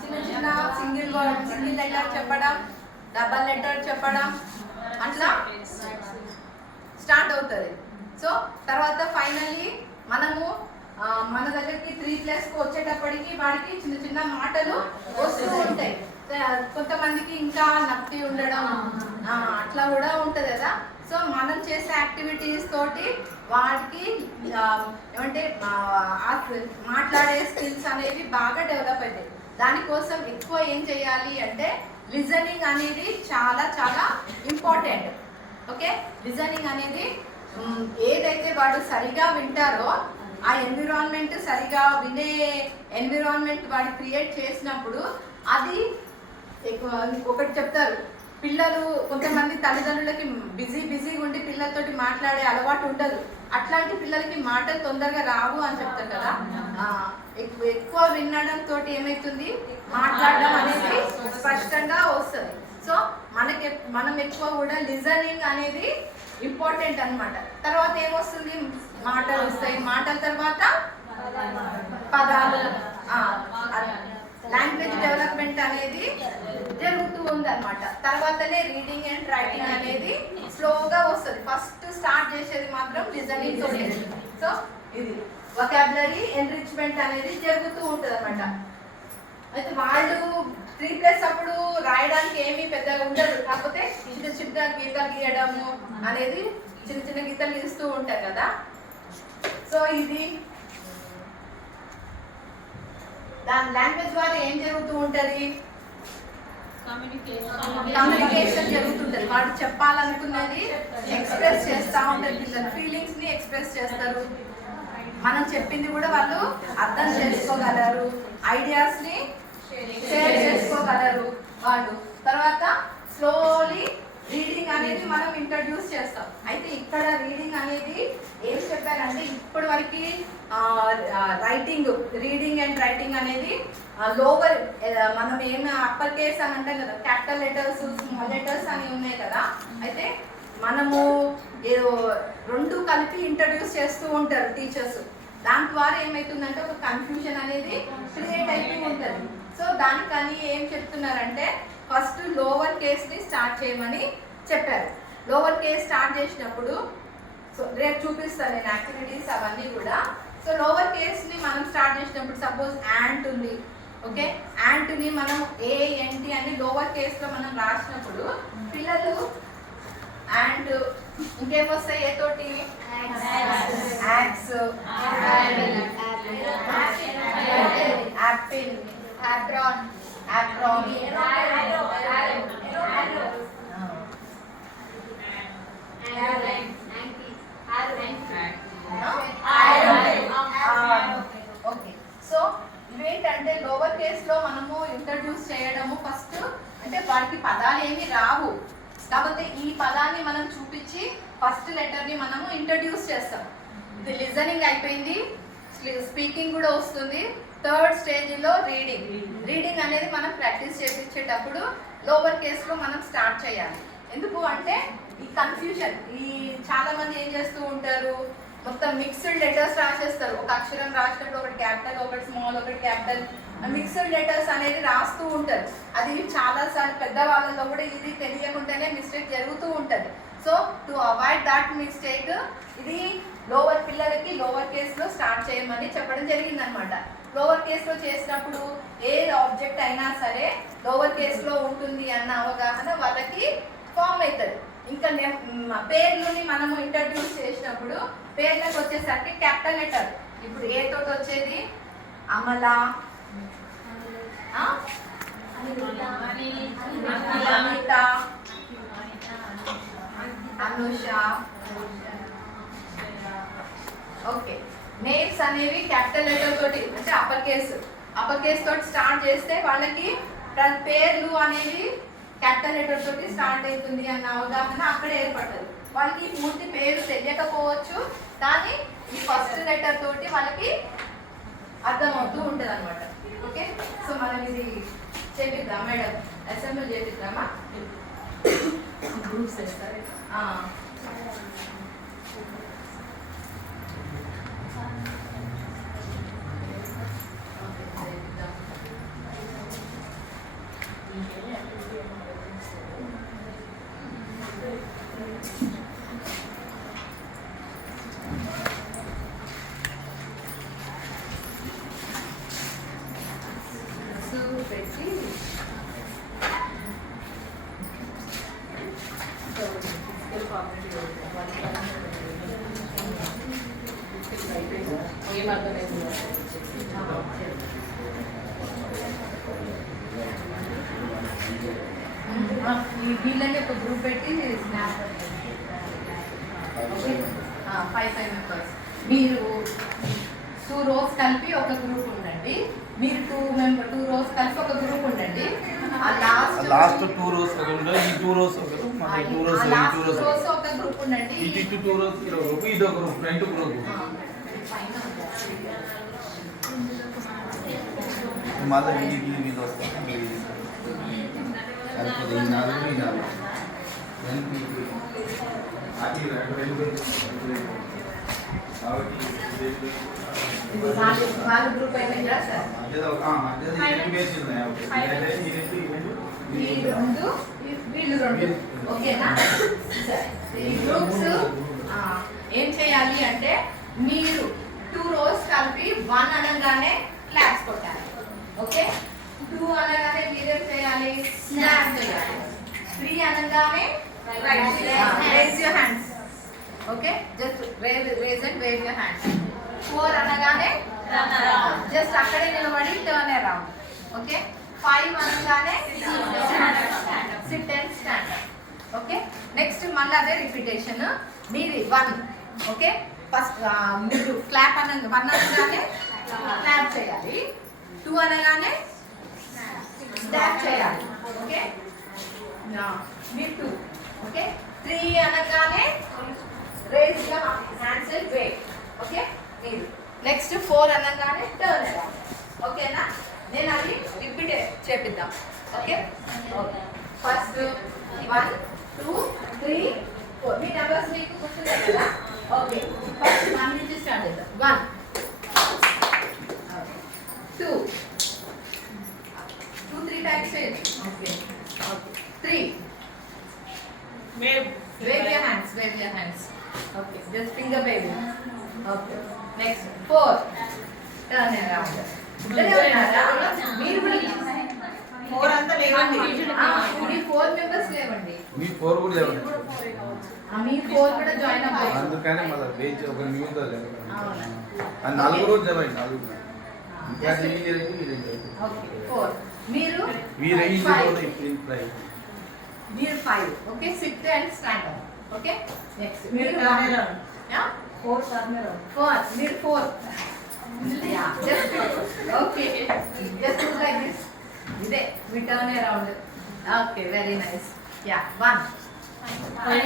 చిన్న చిన్న సింగిల్ వర్డ్, సింగిల్ లెటర్ చెప్పడం, డబల్ లెటర్ చెప్పడం, అట్లా స్టార్ట్ అవుతుంది. సో తర్వాత ఫైనల్లీ మనము మన దగ్గరికి 3+ వచ్చేటప్పటికి వాడికి చిన్న చిన్న మాటలు వస్తూ ఉంటాయి. కొంతమందికి ఇంకా నత్తి ఉండడం అట్లా కూడా ఉంటుంది కదా. సో మనం చేసే యాక్టివిటీస్ తోటి వాడికి ఏమంటే మాట్లాడే స్కిల్స్ అనేవి బాగా డెవలప్ అవుతాయి. దానికోసం ఎక్కువ ఏం చేయాలి అంటే లిజనింగ్ అనేది చాలా చాలా ఇంపార్టెంట్. ఓకే, లిజనింగ్ అనేది ఏదైతే వాడు సరిగా వింటారో ఆ ఎన్విరాన్మెంట్, సరిగా వినే ఎన్విరాన్మెంట్ వాడు క్రియేట్ చేసినప్పుడు అది ఒకటి చెప్తారు, పిల్లలు కొంతమంది తల్లిదండ్రులకి బిజీగా ఉండి పిల్లలతోటి మాట్లాడే అలవాటు ఉండదు. అట్లాంటి పిల్లలకి మాటలు తొందరగా రావు అని చెప్తారు కదా. ఎక్కువ వినడం తోటి ఏమవుతుంది? మాట్లాడడం అనేది స్పష్టంగా వస్తుంది. సో మనం ఎక్కువ కూడా లిజనింగ్ అనేది ఇంపార్టెంట్ అన్నమాట. తర్వాత ఏమొస్తుంది? మాటలు వస్తాయి. మాటల తర్వాత పదాలు, లాంగ్వేజ్ డెవలప్మెంట్ అనేది జరుగుతూ ఉంది అనమాట. తర్వాతనే రీడింగ్ అండ్ రైటింగ్ అనేది స్లోగా వస్తుంది. ఫస్ట్ స్టార్ట్ చేసేది మాత్రం లిజనింగ్ తోటి. సో ఇది వొకాబులరీ ఎన్రిచ్మెంట్ అనేది జరుగుతూ ఉంటుంది అనమాట. అయితే వాళ్ళు 3+ అప్పుడు రాయడానికి ఏమీ పెద్దగా ఉండదు, కాకపోతే చిన్న చిన్న గీతలు గీయడము అనేది చిన్న చిన్న గీతలు గీస్తూ ఉంటారు కదా. సో ఇది దాని లాంగ్వేజ్ ద్వారా ఏం జరుగుతూ ఉంటుంది? కమ్యూనికేషన్ జరుగుతుంటది. వాడు చెప్పాలనుకున్నది ఎక్స్ప్రెస్ చేస్తూ ఉంటారు. పిల్లలు ఫీలింగ్స్ ని ఎక్స్ప్రెస్ చేస్తారు. మనం చెప్పింది కూడా వాళ్ళు అర్థం చేసుకోగలరు. ఐడియాస్ ని షేర్ చేసుకోగలరు వాళ్ళు. తర్వాత స్లోలీ రీడింగ్ అనేది మనం ఇంట్రడ్యూస్ చేస్తాం. అయితే ఇక్కడ రీడింగ్ అనేది ఏం చెప్పారంటే ఇప్పటి వరకు రీడింగ్ అండ్ రైటింగ్ అనేది లోవర్, మనం ఏమి అప్పర్ కేస్ అని అంటాం కదా, క్యాపిటల్ లెటర్స్, స్మాల్ లెటర్స్ అని ఉన్నాయి కదా. అయితే మనము ఏదో 2 కలిపి ఇంట్రడ్యూస్ చేస్తూ ఉంటారు టీచర్స్. దాని ద్వారా ఏమవుతుందంటే ఒక కన్ఫ్యూజన్ అనేది క్రియేట్ అవుతూ ఉంటుంది. సో దానికని ఏం చెప్తున్నారంటే ఫస్ట్ లోవర్ కేస్ని స్టార్ట్ చేయమని చెప్పారు. లోవర్ కేస్ స్టార్ట్ చేసినప్పుడు, సో రేపు చూపిస్తాను నేను యాక్టివిటీస్ అవన్నీ కూడా. సో లోవర్ కేస్ని మనం స్టార్ట్ చేసినప్పుడు సపోజ్ యాంట్ ఉంది. ఓకే, యాంట్ని మనం ANT అని లోవర్ కేస్లో మనం రాసినప్పుడు పిల్లలు యాంట్ ఇంకేమొస్తాయి? ఏ తోటి? Axe, apple, apron, okay. So ఇవేంటంటే లోవర్ కేస్ లో మనము ఇంట్రడ్యూస్ చేయడము ఫస్ట్. అంటే వాటికి పదాలు ఏమి రావు, కాకపోతే ఈ పదాన్ని మనం చూపించి ఫస్ట్ లెటర్ ని మనము ఇంట్రడ్యూస్ చేస్తాం. ఇది లిజనింగ్ అయిపోయింది, స్పీకింగ్ కూడా వస్తుంది. థర్డ్ స్టేజ్లో రీడింగ్ అనేది మనం ప్రాక్టీస్ చేయించేటప్పుడు లోవర్ కేస్లో మనం స్టార్ట్ చేయాలి. ఎందుకు అంటే ఈ కన్ఫ్యూజన్, ఈ చాలా మంది ఏం చేస్తూ ఉంటారు, మొత్తం మిక్స్డ్ లెటర్స్ రాసేస్తారు. ఒక అక్షరం రాసినప్పుడు ఒకటి క్యాపిటల్, ఒకటి స్మాల్, ఒకటి క్యాపిటల్, మిక్స్డ్ లెటర్స్ అనేది రాస్తూ ఉంటారు. అది చాలాసార్లు పెద్దవాళ్ళలో కూడా ఇది తెలియకుండానే మిస్టేక్ జరుగుతూ ఉంటుంది. So to avoid that mistake ఇది లోవర్ పిల్లలకి లోవర్ కేసులో స్టార్ట్ చేయమని చెప్పడం జరిగిందనమాట. లోవర్ కేసులో చేసినప్పుడు ఏ ఆబ్జెక్ట్ అయినా సరే లోవర్ కేసులో ఉంటుంది అన్న అవగాహన వాళ్ళకి ఫామ్ అవుతుంది. ఇంకా పేర్లని మనము ఇంట్రడ్యూస్ చేసినప్పుడు పేర్లకు వచ్చేసరికి క్యాపిటల్ లెటర్. ఇప్పుడు ఏ తోటి వచ్చేది అమల, అనిత, అనుష. ఓకే, నేమ్స్ అనేవి క్యాపిటల్ లెటర్ తోటి అంటే అప్పర్ కేస్ తోటి స్టార్ట్ చేస్తే వాళ్ళకి పేర్లు అనేవి క్యాపిటల్ లెటర్ తోటి స్టార్ట్ అవుతుంది అన్న అవగాహన అక్కడ ఏర్పడుతుంది. వాళ్ళకి పూర్తి పేరు తెలియకపోవచ్చు, కానీ ఈ ఫస్ట్ లెటర్ తోటి వాళ్ళకి అర్థమవుతూ ఉంటుంది అనమాట. ఓకే, సో మనం ఇది చేపిద్దాం మేడం, అసెంబ్లీ చేపిద్దామా? గ్రూప్స్ వేస్తారు. పెట్టి వీళ్ళని ఒక గ్రూప్ పెట్టి స్నాప్ 5 మెంబర్స్. మీరు 2 rows కలిపి ఒక గ్రూప్ ఉండండి. మీరు 2 rows కలిపి ఒక గ్రూప్ ఉండండి. ఆ లాస్ట్ 2 rows ఉండండి. ఈ 2 rows ఒక గ్రూప్, మన 2 rows ఈ 2 rows ఒక గ్రూప్ ఉండండి. ఈ 2 rows ఈ గ్రూప్, ఇది ఒక గ్రూప్, రెండు గ్రూప్. మళ్ళీ ఇది వస్తాం. అది ఈ 4 ఈ 4 నాలుగు గ్రూప్ అయిపోయిందా సార్? వీళ్ళు 2 వీళ్ళు 2. ఓకేనా? ఈ గ్రూప్స్ ఏం చేయాలి అంటే మీరు 2 rows కలిపి 1 అనగానే క్లాప్స్ కొట్టాలి. ఓకే, 2 అనగానే మీరేం చేయాలి? స్నాప్ చేయాలి. 3 అనగానే raise your hands. Okay, just raise and wave your hands. 4 అనగానే జస్ట్ అక్కడే నిలబడి టర్న్ అరౌండ్. ఓకే, 5 అనగానే SIT and stand. Okay, next మళ్ళీ అదే రిపీటేషన్. మీది 1. ఓకే, ఫస్ట్ మీరు క్లాప్ 1 అనగానే క్లాప్ చేయాలి. 2 అనగానే స్టాప్ చేయాలి. ఓకే, మీరు 2. ఓకే, 3 అనగానే raise your hands and wave. Okay, మీరు నెక్స్ట్ 4 అనగానే టర్న్ అరౌండ్. ఓకేనా? నేను అది రిపీట్ చేపిద్దాం. ఓకే, ఫస్ట్ 1 2 3 4 మీ నెంబర్స్ మీకు గుర్తున్నాయి కదా? ఓకే, ఫస్ట్ 1 నుంచి స్టార్ట్ చేద్దాం. 1 2 2 3 టైమ్స్ చేయండి. Okay, 3 wave your hands. Okay, just finger waving. Okay, next 4 turn around. మీరు కూడా 4 అంతా లేవండి. మీ 4 మెంబర్స్ లేవండి. మీ 4 కూడా లేవండి. మీ 4 కూడా జాయిన్ అవ్వాలి. అందుకనే మళ్ళీ బేచ్ ఒక న్యూస్ లేదు. అవునా? ఆ 4 రోజు జమైంది. 4 ఇంకా ఓకే, 4 మీరు వీరేంటి 5. Okay, SIT and stand up. Okay, next మీరు మీరు టర్న్ అరౌండ్. 4 turn around. 4 మీరు 4. Yeah, just okay. Just do like this. ఇదే we turn around. Okay, very nice. Yeah, 1 5.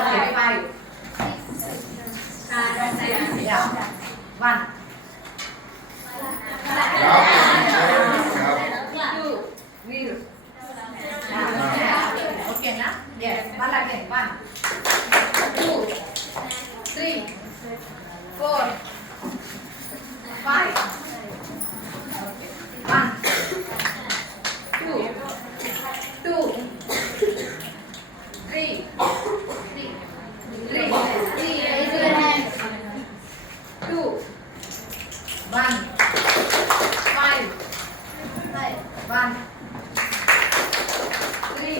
Okay, 5 yeah, 1 2 మీరు okay na? Yes, one again. 1 2 3 4, 5. Okay. 1, 2, 3. 3. Raise your hand. 2, 1, 5, 1, 3,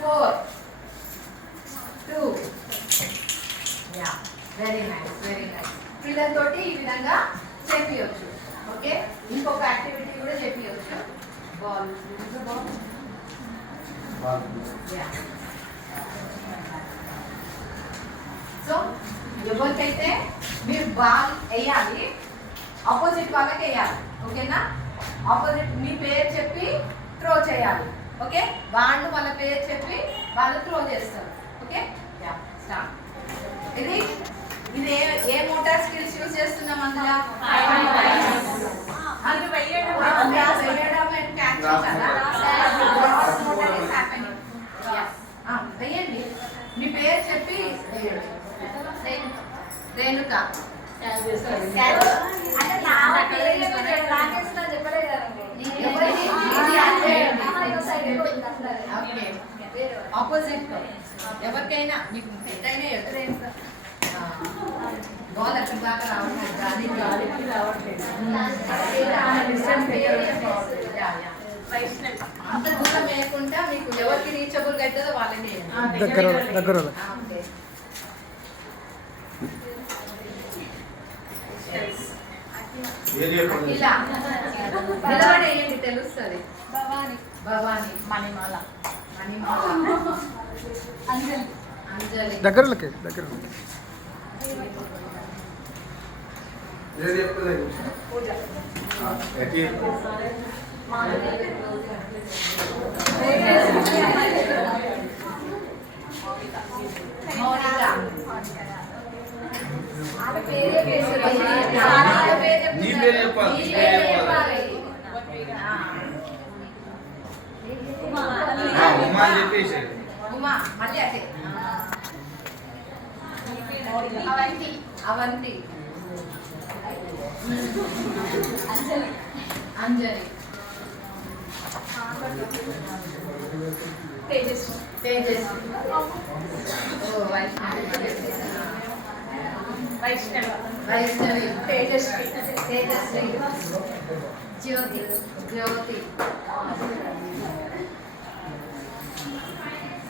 4, 2. Yeah, very nice, very nice. పిల్లలతోటి ఈ విధంగా చేపియొచ్చు. Okay, ఇంకొక activity కూడా చేపియొచ్చు. Ball so ఎవరికైతే మీరు ball వేయాలి, ఆపోజిట్ వాళ్ళకి వేయాలి. ఓకేనా? ఆపోజిట్ మీ పేరు చెప్పి త్రో చేయాలి. ఓకే, వాళ్ళు వాళ్ళ పేరు చెప్పి వాళ్ళు త్రో చేస్తారు. Okay, yeah start. ఇది ఇది ఏ మోటార్ స్కిల్స్ యూజ్ చేస్తున్నాం అందులో? వేయడం అండ్ క్యాచ్ కదా. Motor is happening. వేయండి, మీ పేరు చెప్పి వేయండి. రేణుక. అంటే నా పేరు రాకేష్ లా చెప్పలే కదండి. ఆపోజిట్ ఎవరికైనా మీకు పెట్టైనా ఎదురైనా బాల్ అక్కడ దాకా రావట్లేదు. అంత దూరం వేయకుండా మీకు ఎవరికి రీచబుల్ అవుతుందో వాళ్ళని దగ్గర ఇలా నిలబడేయండి, తెలుస్తుంది. భవాని, మణిమాల, అంజలి, దగ్గరకి మౌనిక. నీ పేరు చెప్పాలి. ఉమా అని చెప్పేసి ఉమా, మళ్ళీ అదే. అవంతి, అంజలి, తేజస్వి, వైష్ణవి, తేజస్వి, జ్యోతి,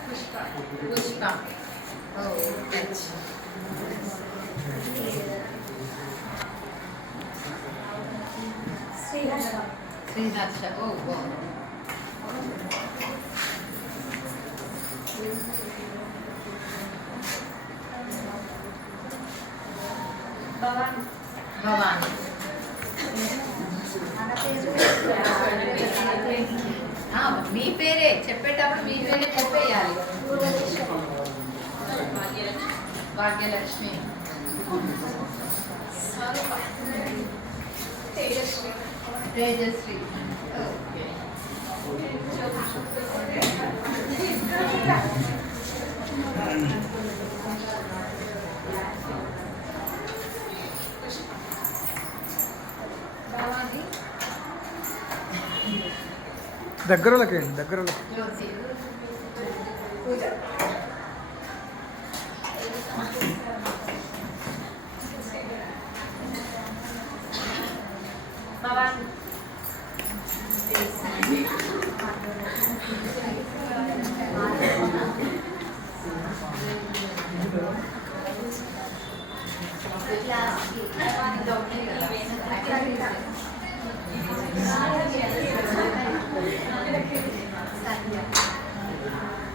పుష్ప, శ్రీహర్ష. భవాని. మీ పేరే చెప్పేటప్పుడు మీ పేరే చెప్పేయాలి. భాగ్యలక్ష్మి, తేజస్వి. ఓకే, దగ్గరకి జ్యోతి, Bhavani,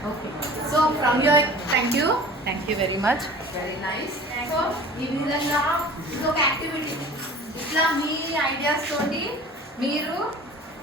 Okay. So from your thank you very much. Very nice. So ఈ విధంగా ఇదొక యాక్టివిటీ. ఇట్లా మీ ఐడియాస్ తోటి మీరు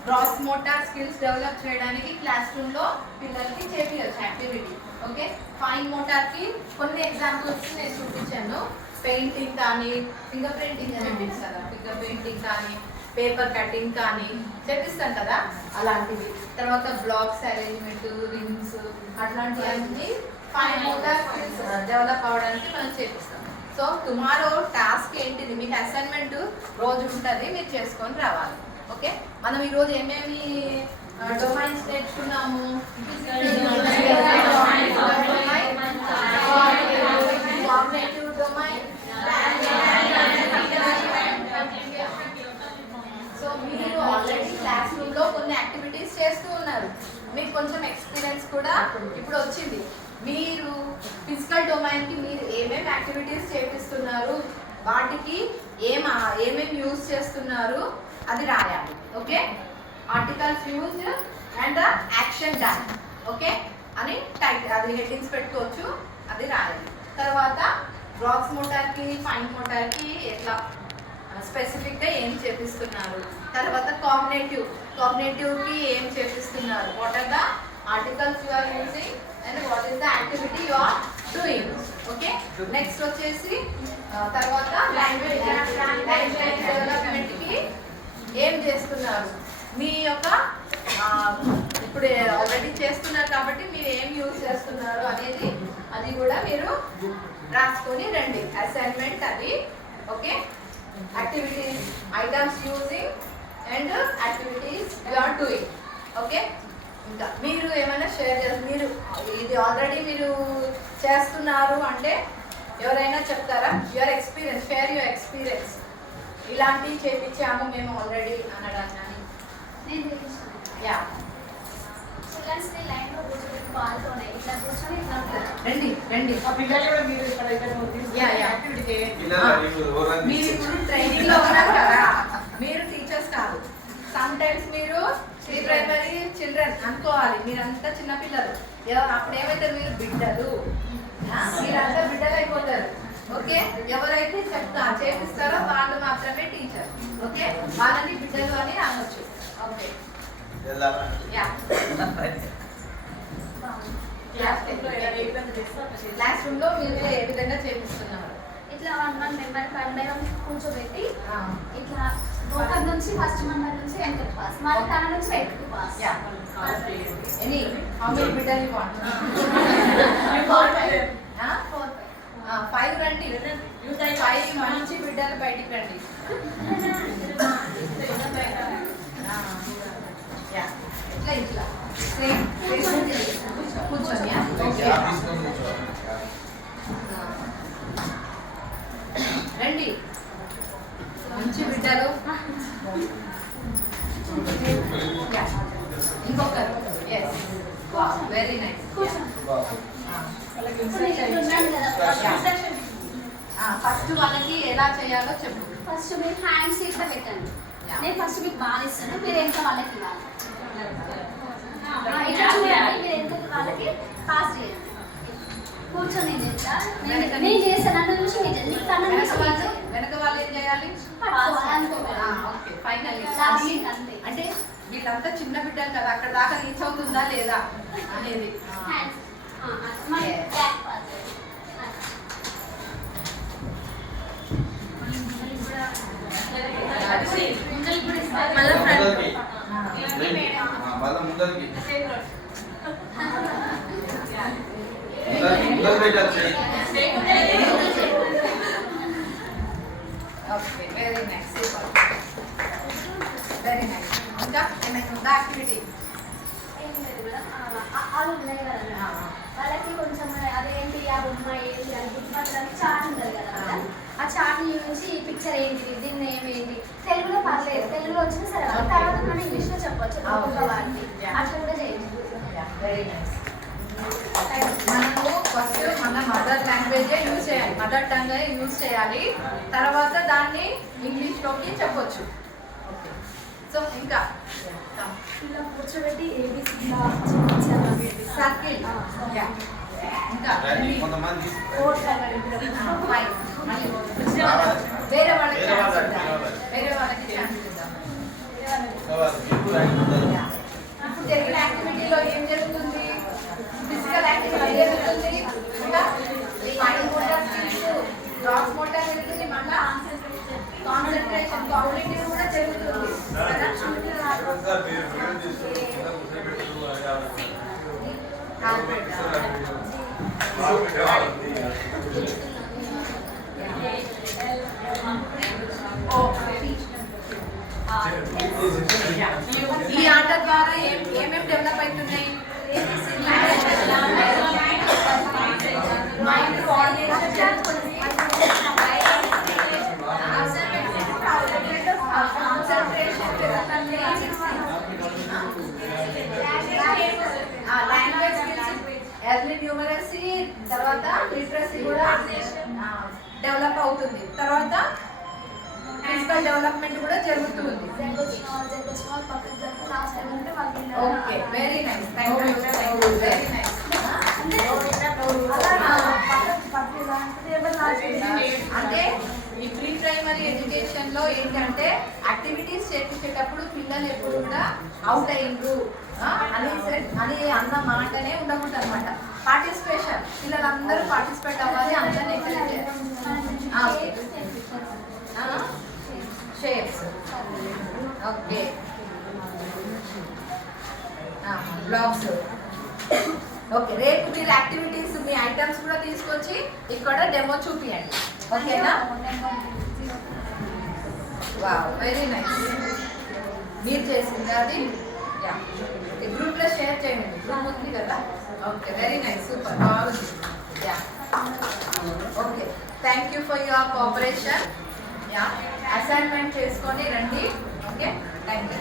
గ్రాస్ మోటార్ స్కిల్స్ డెవలప్ చేయడానికి క్లాస్ రూమ్లో పిల్లలకి చేపించచ్చు యాక్టివిటీ. ఓకే, ఫైన్ మోటార్కి కొన్ని ఎగ్జాంపుల్స్ నేను చూపించాను. పెయింటింగ్ కానీ, ఫింగర్ పెయింటింగ్ చేపిస్తాను కదా, ఫింగర్ పెయింటింగ్ కానీ, పేపర్ కటింగ్ కానీ చేపిస్తాం కదా, అలాంటివి. తర్వాత బ్లాక్స్ అరేంజ్మెంట్, రింగ్స్, అట్లాంటివన్నీ ఫైన్ మోటార్ స్కిల్స్ డెవలప్ అవ్వడానికి మనం చేపిస్తాం. సో సో టుమారో టాస్క్ ఏంటిది, మీకు అసైన్మెంట్ రోజు ఉంటుంది, మీరు చేసుకొని రావాలి. ఓకే, మనం ఈరోజు ఏమేమి డొమైన్స్ నేర్చుకున్నాము? Cognitive domain. సో మీరు ఆల్రెడీ క్లాస్ రూమ్లో కొన్ని యాక్టివిటీస్ చేస్తూ ఉన్నారు, మీకు కొంచెం ఎక్స్పీరియన్స్ కూడా ఇప్పుడు వచ్చింది. మీరు ఫిజికల్ డొమైన్కి మీరు ఏమేమి యాక్టివిటీస్ చేపిస్తున్నారు, వాటికి ఏమేమి యూజ్ చేస్తున్నారు అది రాయాలి. Okay, articles used and the action done. Okay అని అది హెడ్డింగ్స్ పెట్టుకోవచ్చు, అది రాయాలి. తర్వాత గ్రాస్ మోటార్కి ఫైన్ మోటార్కి ఎట్లా స్పెసిఫిక్గా ఏం చేపిస్తున్నారు. తర్వాత కాగ్నిటివ్కి ఏం చేపిస్తున్నారు, what are the articles you are using and what is the activity you are doing. Okay, next వచ్చేసి తర్వాత లాంగ్వేజ్ డెవలప్మెంట్కి ఏం చేస్తున్నారు, మీ యొక్క ఇప్పుడు ఆల్రెడీ చేస్తున్నారు కాబట్టి మీరు ఏం యూజ్ చేస్తున్నారు అనేది అది కూడా మీరు రాసుకొని రండి, అసైన్మెంట్ అది. Okay, activities, items using and activities you are doing. Okay, ఇంకా మీరు ఏమైనా షేర్ చేస్తారు, మీరు ఇది ఆల్రెడీ మీరు చేస్తున్నారు అంటే ఎవరైనా చెప్తారా? Your experience, share your experience. ఇలాంటివి చేయించాము మేము ఆల్రెడీ అనడానికి. నేను చేయించాను. యా, చిల్డ్రన్స్ని లైన్లో కూర్చోబెట్టి బాల్తోనే ఇట్లా కూర్చొని ఇట్లా ఉంటారు. రండి. ఆ పిల్లలు కూడా మీరు ఇక్కడ Yeah. యాక్టివిటీ చేయండి. మీరు ఇప్పుడు ట్రైనింగ్ లో ఉన్నారు కదా, మీరు టీచర్స్ కాదు. సమ్ టైమ్స్ మీరు ప్రీ ప్రైమరీ చిల్డ్రన్ అనుకోవాలి, మీరంతా చిన్నపిల్లలు. అప్పుడు ఏమైతే మీరు బిడ్డలు, మీరంతా బిడ్డలు అయిపోతారు. ఓకే, ఎవరైతే చేపిస్తారో వాళ్ళు మాత్రమే టీచర్. ఓకే, వాళ్ళని బిడ్డలు అని అనొచ్చు. ఓకే, యా, క్లాస్ రూమ్ లో మీరు ఏ విధంగా చేపిస్తున్నారు? ఇట్లా 1 మెంబర్ 1 బై 1 కూర్చోబెట్టి ఇట్లా ఒకరి నుంచి ఫస్ట్ మెంబర్ నుంచి వెనక్కి పాస్, మళ్ళీ తన నుంచి వెనక్కి pass. Yeah, any how many బిడ్డలు యు వాంట్? 5 రండి, 5 మంచి బిడ్డలు బయటికి రండి. యా, ఇట్లా కూర్చొని రండి, మంచి బిడ్డలు. ఇంకొకరు, ఎస్, వెరీ నైస్. ఫస్ట్ వాళ్ళకి ఎలా చేయాలో చెప్పు. ఫస్ట్ మీరు హ్యాండ్స్ ఇట్లా పెట్టండి. నేను ఫస్ట్ మీకు బాగా ఇస్తాను, మీరు ఎంత వాళ్ళకి ఇవ్వాలి. ఇట్లా చూడండి, మీరు ఎంత వాళ్ళకి పాస్ చేయండి. కూర్చొని నేను చెప్తా, నేను చేస్తాను. నన్ను చూసి మీరు చేయండి. కన్నా వెనక వాళ్ళు ఏం చేయాలి? ఓకే, ఫైనల్లీ అంటే వీళ్ళంతా చిన్న బిడ్డలు కదా, అక్కడ దాకా రీచ్ అవుతుందా లేదా అనేది. మళ్ళీ ముందరికి okay, very nice, super, very nice. ఇంకా ఏమైనా ఉందా యాక్టివిటీ? ఏం లేదు మేడం, వాళ్ళు ఉన్నాయి కదా వాళ్ళకి కొంచెం అదేంటి ఆ బొమ్మ ఏంటి అని గుర్తుపట్టడానికి చార్ట్ ఉంటుంది కదా మేడం, ఆ చార్ట్ని చూసి ఈ పిక్చర్ ఏంటి, దీన్ని ఏమేంటి, తెలుగులో పర్లేదు, తెలుగులో వచ్చినా సరే తర్వాత మనం ఇంగ్లీష్లో చెప్పొచ్చు ఒక్కొక్క వాటిని, అట్లా కూడా చేయండి. Very nice. మనము ఫస్ట్ మన మదర్ లాంగ్వేజే యూజ్ చేయాలి, మదర్ టంగ్ యూజ్ చేయాలి, తర్వాత దాన్ని ఇంగ్లీష్లోకి చెప్పొచ్చు. ఓకే, సో ఇంకా ఇలా కూర్చోబెట్టి సర్కిల్, ఇంకా కొంతమంది వేరే వాళ్ళకి ఛాన్స్ ఇద్దాం. ఇప్పుడు జరిగిన యాక్టివిటీలో ఏం జరుగుతుంది? ఫిజికల్ యాక్టివిటీ జరుగుతుంది, ఇంకా fine motor skills, gross motor జరుగుతుంది, మళ్ళీ కాన్సన్ట్రేషన్, కాగ్నిటివ్ కూడా జరుగుతుంది కదా. ఈ ఆట ద్వారా ఏమేమి డెవలప్ అవుతున్నాయి? Mind coordination, language skills, early numeracy, తర్వాత లిటరసీ కూడా డెవలప్ అవుతుంది. తర్వాత ఫిజికల్ డెవలప్మెంట్ కూడా జరుగుతుంది. Okay, very nice, thank you, very nice. అంటే ఈ ప్రీ ప్రైమరీ ఎడ్యుకేషన్ లో ఏంటంటే యాక్టివిటీస్ చేపించేటప్పుడు పిల్లలు ఎప్పుడు కూడా అవుట్ అయ్యిండ్రు అని అన్న మాటనే ఉండకూడదు అనమాట. పార్టిసిపేషన్, పిల్లలందరూ పార్టిసిపేట్ అవ్వాలి, అందరినీ ఎంకరేజ్ చేయాలి. Shapes, okay, blocks. ఓకే, రేపు మీరు యాక్టివిటీస్ మీ ఐటమ్స్ కూడా తీసుకొచ్చి ఇక్కడ డెమో చూపియండి, ఓకేనా? Wow, very nice. మీరు చేసింది అది ఈ గ్రూప్లో షేర్ చేయండి, గ్రూప్ ఉంది కదా. ఓకే, వెరీ నైస్, సూపర్, బాగుంది. Yeah, okay, thank you for your cooperation. Yeah, assignment చేసుకొని రండి. Okay, thank you.